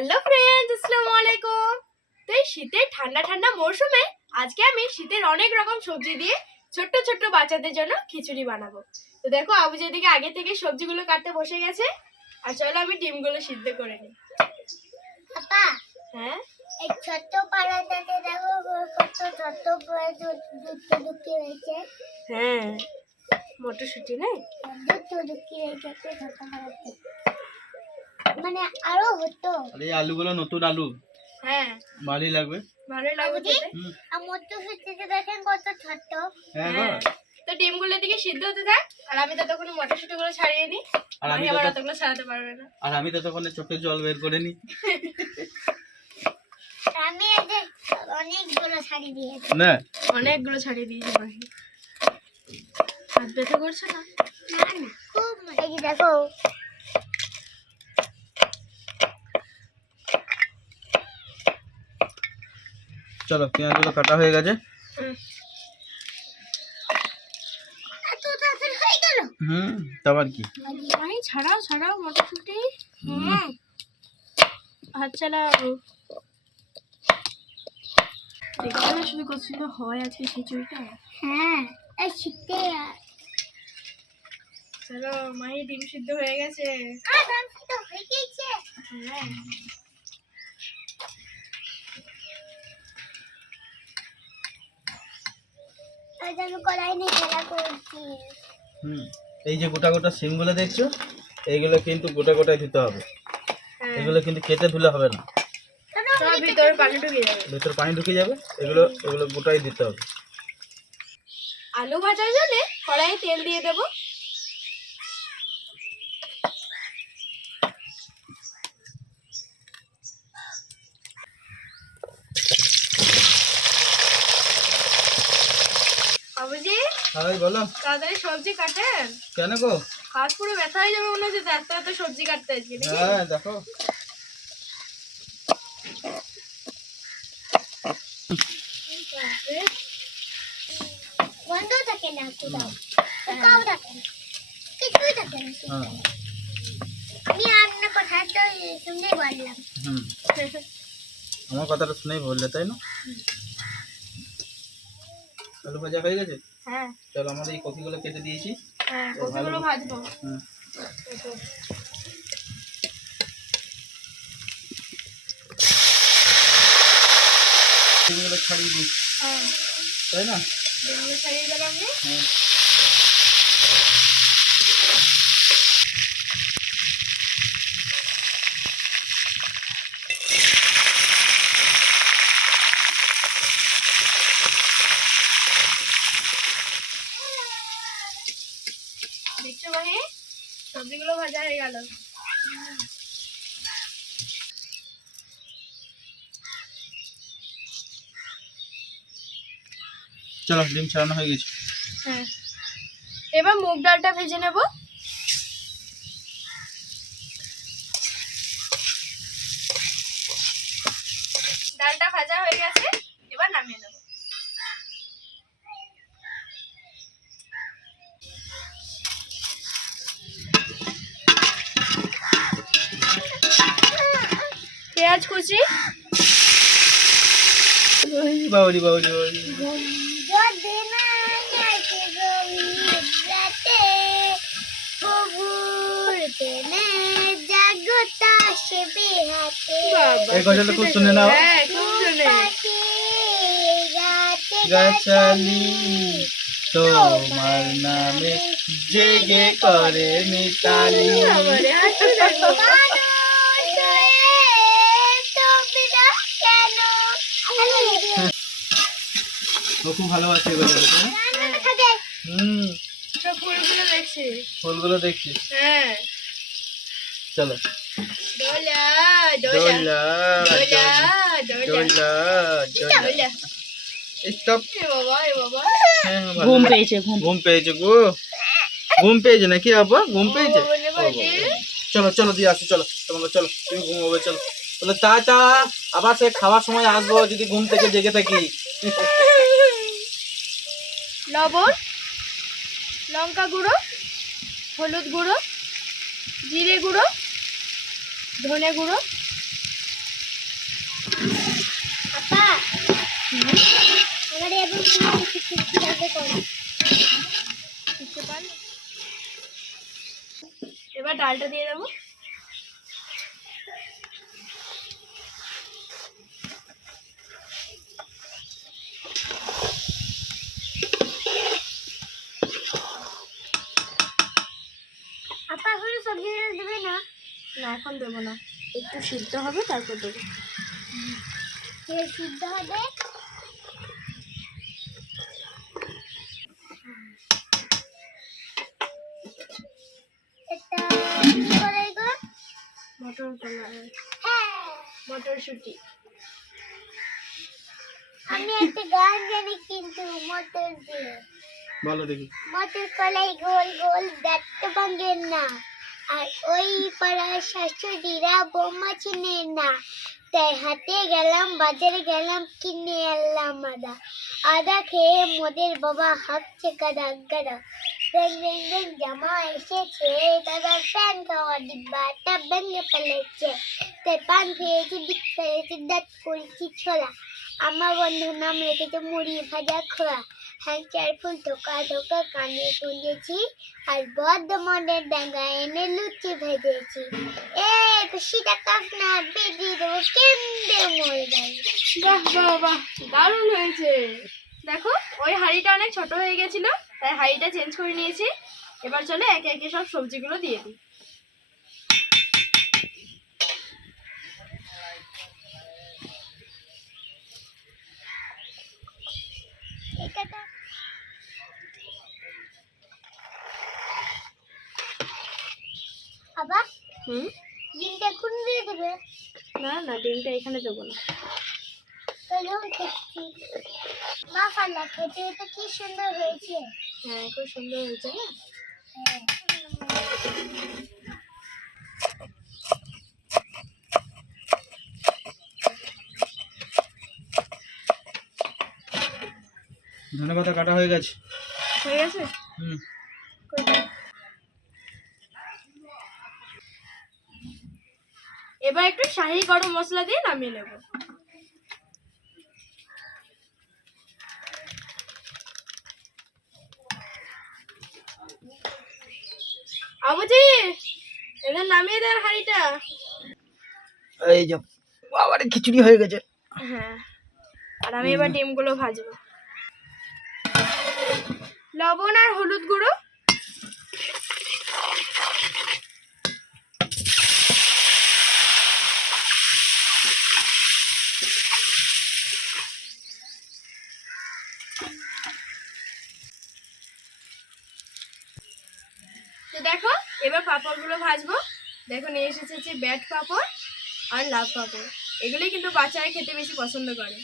Hello friends আসসালামু আলাইকুম। তো এই শীতের ঠান্ডা ঠান্ডা মরশুমে আজকে আমি শীতের অনেক রকম সবজি দিয়ে ছোট্ট ছোট্ট বাচ্চাদের জন্য খিচুড়ি বানাবো। তো দেখো আবু যেদিকে আগে থেকে সবজিগুলো কাটতে বসে গেছে আর চলো আমি ডিমগুলো সিদ্ধ করে নিই। পাপা হ্যাঁ? এই ছোট্ট পাড়াটাতে দেখো কত ছোট্ট দুটো দুঃখী রয়েছে হ্যাঁ মটরশুঁটি দুটো রয়েছে ছোট্ট পাড়াতে মানে আরও হতো। আর এই আলুগুলো নতুন আলু। হ্যাঁ। ভালোই লাগবে। ভালোই লাগবে আর দেখেন কত ছোট্ট। হ্যাঁ হ্যাঁ। তো ডিমগুলো দিকে সিদ্ধ হতে থাক আর আমি ততক্ষণ মটরশুঁটিগুলো ছাড়িয়ে নিই। আর আমি আবার অতগুলো ছাড়াতে পারবে না। আর আমি ততক্ষণে চোখে জল বের করে নি আমি আজ অনেকগুলো শাড়ি দিয়েছি। না। অনেকগুলো ছাড়িয়ে দিয়েছি মাহি হাত ব্যথা করছে না? না না খুব মজা। এই দেখো চলো পেঁয়াজগুলো কাটা হয়ে গেছে। হুম। তারপর কি? মাহি ছাড়াও ছাড়াও মটরশুঁটি। হ্যাঁ হাত চালাও। দেখতে শুধু হয় খিচুড়িটা? হ্যাঁ এই শীতে চলো মাহি ডিম সিদ্ধ হয়ে গেছে। আর মাংস হয়ে গেছে। হ্যাঁ আর আমি কড়াই নিয়ে খেলা করছি। হুম এই যে গোটা গোটা সিমগুলো দেখছ এইগুলো কিন্তু গোটা গোটাই দিতে হবে। হ্যাঁ। এগুলো কিন্তু কেটে ধুলে হবে না। সব ভিতরে পানি ঢুকে যাবে। ভেতর পানি ঢুকে যাবে এগুলো এগুলো গোটাই দিতে হবে। আলু ভাজার জন্য কড়াই তেল দিয়ে দেবো। বলো। তাড়াতাড়ি সবজি কাটেন কেন গো? হাত পুরো ব্যথা হয়ে যাবে মনে হচ্ছে এত এত সবজি কাটতে আজকে হ্যাঁ দেখো। বন্ধ থাকে না কোথাও কোথাও থাকে না কিছুই থাকে না হ্যাঁ আমি আপনার কথাটা শুনে বললাম। হুম। আমার কথাটা শুনেই বললে তাই না? আলু ভাজা হয়ে গেছে? হ্যাঁ। চলো আমাদের এই কপিগুলো কেটে দিয়েছি। হ্যাঁ কপিগুলো ভাজবো। হুম ডিমগুলো ছাড়িয়ে দিই। হ্যাঁ। তাই না? ছাড়িয়ে দিলাম আমি। হ্যাঁ দেখছ মাহি সবজিগুলো ভাজা হয়ে গেল। চলো ডিম ছাড়ানো হয়ে গেছে। হ্যাঁ। এবার মুগ ডালটা ভেজে নেব। ডালটা ভাজা হয়ে গেছে। এই গজলটা খুব শুনে নাও। হ্যাঁ গাছালি তোমার নামে জেগে করে মিতালি। খুব ভালোবাসে এগুলো হুম ফুলগুলো দেখছি। ফুলগুলো দেখছি হ্যাঁ। চলো। দোলা দোলা স্টপ। ঘুম পেয়েছে ঘুম। ঘুম পেয়েছে গো। ঘুম পেয়েছে নাকি আব্বা? ঘুম পেয়েছে। চলো চলো দিয়ে আসো চলো। তোমাকে চলো তুমি ঘুমাবে চলো। বলে টাটা আবার সে খাওয়ার সময় আসব যদি ঘুম থেকে জেগে থাকি। লবণ লঙ্কা গুঁড়ো হলুদ গুঁড়ো জিরে গুঁড়ো ধনে গুঁড়ো। এবার ডালটা দিয়ে দেবো। সবজি দেবে না? না এখন দেবো না। একটু সিদ্ধ হবে তারপর দেবো। সিদ্ধ হবে? মটর কলাই হ্যাঁ। মটরশুঁটি। আমি একটা গান জানি কিন্তু মটর দিয়ে। বলো দেখি। মটর কলাই গোল গোল দেখতে ভাঙে না আর ওই পাড়ার শাশুড়িরা বোমা চিনে না। তাই হাতে গেলাম, বাজারে গেলাম, কিনে আনলাম আদা। আদা খেয়ে মোদের বাবা হাঁকছে গাদা গাদা। ব্যাং ব্যাং ব্যাং জামা এসেছে, দাদা ফ্যান খাওয়া ডিব্বাটা ভেঙে ফেলেছে। তাই পান খেয়েছি দিক ফেলেছি, দাঁত করেছি ছোলা। আমার বন্ধু নাম রেখেছে মুড়ি ভাজা খোয়া হ্যাঁ চার ফুল ধোকা ধোকা কানে শুনেছি আর বর্ধমানের ডাঙ্গা এনে লুচি ভেজেছি। এ খুশিটা কাপ না বেরিয়ে দেবো কেমনে মরে যাবে? বাহ বাহ বাহ দারুণ হয়েছে। দেখো ওই হাঁড়িটা অনেক ছোট হয়ে গেছিল তাই হাঁড়িটা চেঞ্জ করে নিয়েছি। এবার চলে একে একে সব সবজিগুলো দিয়ে দিই। এটা তো আবার হুম? ডিমটা কোন দিয়ে দেবে? না না ডিমটা এখানে দেবো না। দেখছি মাফাল্লা খেতে এটা কি সুন্দর হয়েছে? হ্যাঁ খুব সুন্দর হয়েছে না? হ্যাঁ। ধনে পাতা কাটা হয়ে গেছে। হয়ে গেছে? হুম কই দাও। এবার একটু শাহি গরম মশলা দিয়ে নামিয়ে নেব। আবুজি এদের নামিয়ে দেন হাঁড়িটা। এই যে বাবারে খিচুড়ি হয়ে গেছে। হ্যাঁ আর আমি এবার ডিমগুলো ভাজবো। লবণ আর হলুদ গুঁড়ো। তো দেখো, এবার পাঁপড়গুলো ভাজবো। দেখো, নিয়ে এসেছে ব্যাট পাঁপড় আর লাভ পাঁপড়। এগুলি কিন্তু বাচ্চারা খেতে বেশি পছন্দ করে।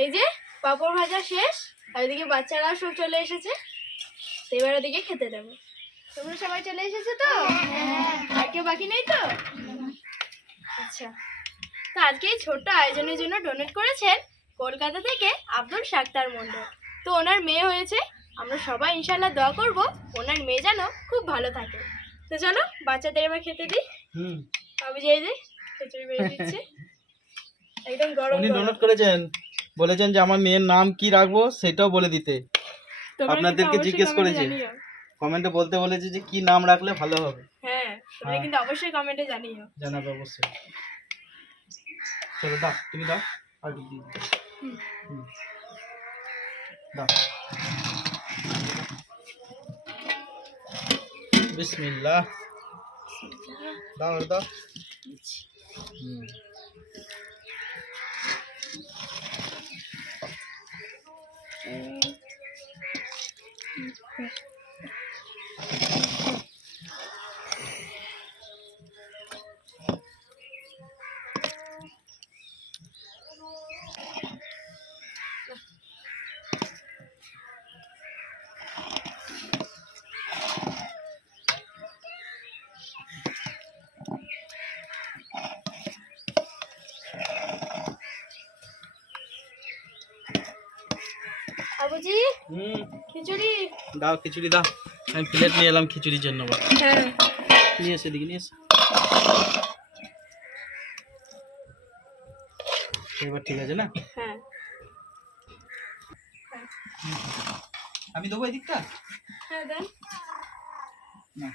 এই যে পাঁপড় ভাজা শেষ আর এদিকে বাচ্চারাও সব চলে এসেছে। এবার ওদিকে খেতে দেবো। তোমরা সবাই চলে এসেছ তো? আর কেউ বাকি নেই তো? আচ্ছা। তো আজকে এই ছোট্ট আয়োজনের জন্য ডোনেট করেছেন কলকাতা থেকে আব্দুল সাক্তার মন্ডল তো ওনার মেয়ে হয়েছে। আমরা সবাই ইনশাল্লাহ দোয়া করব ওনার মেয়ে যেন খুব ভালো থাকে। তো চলো বাচ্চাদের এবার খেতে দিই। হুম। আমি যে যে খিচুড়ি বেরিয়ে দিচ্ছে। একদম গরম গরম। ডোনেট করেছেন? বলেছেন যে আমার মেয়ের নাম কি রাখব সেটাও বলে দিতে আপনাদেরকে জিজ্ঞেস করেছে? কমেন্টে বলতে বলেছে যে কি নাম রাখলে ভালো হবে হ্যাঁ তোমরা হ্যাঁ। কিন্তু অবশ্যই কমেন্টে জানিও জানাবে অবশ্যই চলো দাও তুমি দাও আর। হুম। দাও বিসমিল্লাহ দাও দাও হুম। 阿伯叔？嗯。খিচুড়ি? দাও খিচুড়ি দাও। আমি প্লেট নিয়ে এলাম খিচুড়ির জন্য হ্যাঁ। নিয়ে এসে দিকে নিয়ে এসে। এবার ঠিক আছে না? হ্যাঁ। আমি দেবো এই দিকটা হ্যাঁ দেন। না।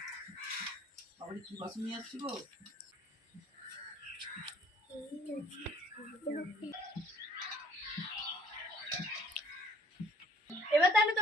আবার কি বাসন নিয়ে আসছি গো এবার তাহলে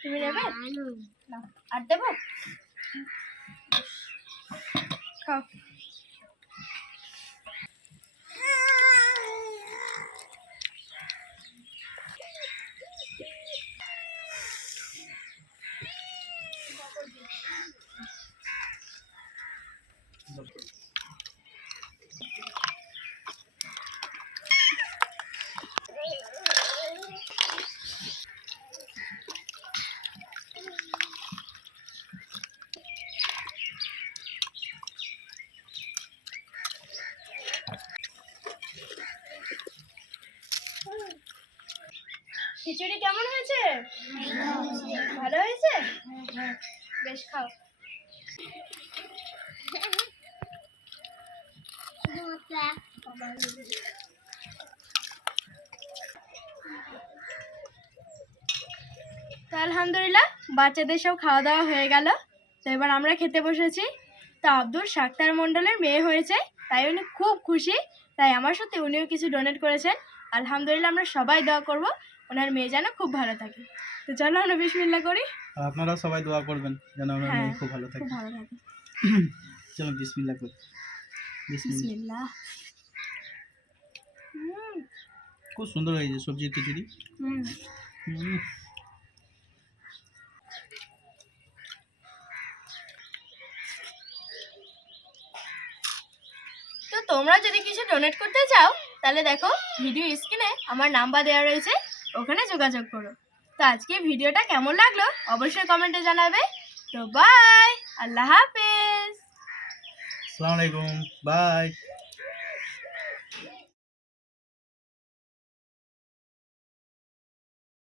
তুমি নেবে। আর দেবো খাও খিচুড়ি কেমন হয়েছে? ভালো হয়েছে? বেশ, খাও। তো আলহামদুলিল্লাহ, বাচ্চাদের সব খাওয়া দাওয়া হয়ে গেল। তো এবার আমরা খেতে বসেছি। তো আব্দুল সাক্তার মণ্ডলের মেয়ে হয়েছে, তাই উনি খুব খুশি। তাই আমার সাথে উনিও কিছু ডোনেট করেছেন। আলহামদুলিল্লাহ আমরা সবাই দোয়া করব। ওনার মেয়ে যেন খুব ভালো থাকে। তো চলো আমরা বিসমিল্লা করি। আর আপনারাও সবাই দোয়া করবেন যেন আমার হ্যাঁ, মেয়ে খুব ভালো থাকে। খুব ভালো থাকে। চলো বিসমিল্লাহ করি। বিসমিল্লাহ। খুব সুন্দর হয়েছে সবজির খিচুড়ি। হুম। তো তোমরা যদি কিছু ডোনেট করতে চাও তাহলে দেখো ভিডিও স্ক্রিনে আমার নাম্বার দেওয়া রয়েছে। ওখানে যোগাযোগ করো। তো আজকে ভিডিওটা কেমন লাগল অবশ্যই কমেন্টে জানাবে। তো বাই আল্লাহ হাফেজ। আসসালামু আলাইকুম বাই